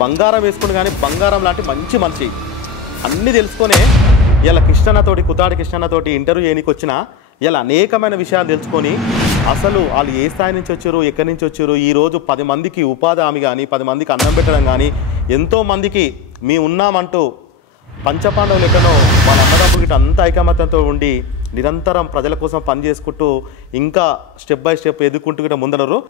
బంగారం వేసుకుని కానీ బంగారం లాంటి మంచి మనిషి అన్నీ తెలుసుకొనే ఇలా కృష్ణన్నతోటి కుతాడి కృష్ణన్నతోటి ఇంటర్వ్యూ చేయడానికి వచ్చిన ఇలా అనేకమైన విషయాలు తెలుసుకొని అసలు వాళ్ళు ఏ స్థాయి నుంచి వచ్చారు ఎక్కడి నుంచి వచ్చారు ఈరోజు 10 మందికి ఉపాధి హామీ కానీ 10 మందికి అన్నం పెట్టడం కానీ ఎంతోమందికి మేము ఉన్నామంటూ పంచపాండవులు ఎక్కడో వాళ్ళ అన్నదమ్ములకి అంత ఐకమత్యంతో ఉండి నిరంతరం ప్రజల కోసం పనిచేసుకుంటూ ఇంకా స్టెప్ బై స్టెప్ ఎదుర్కొంటూ ముందరు.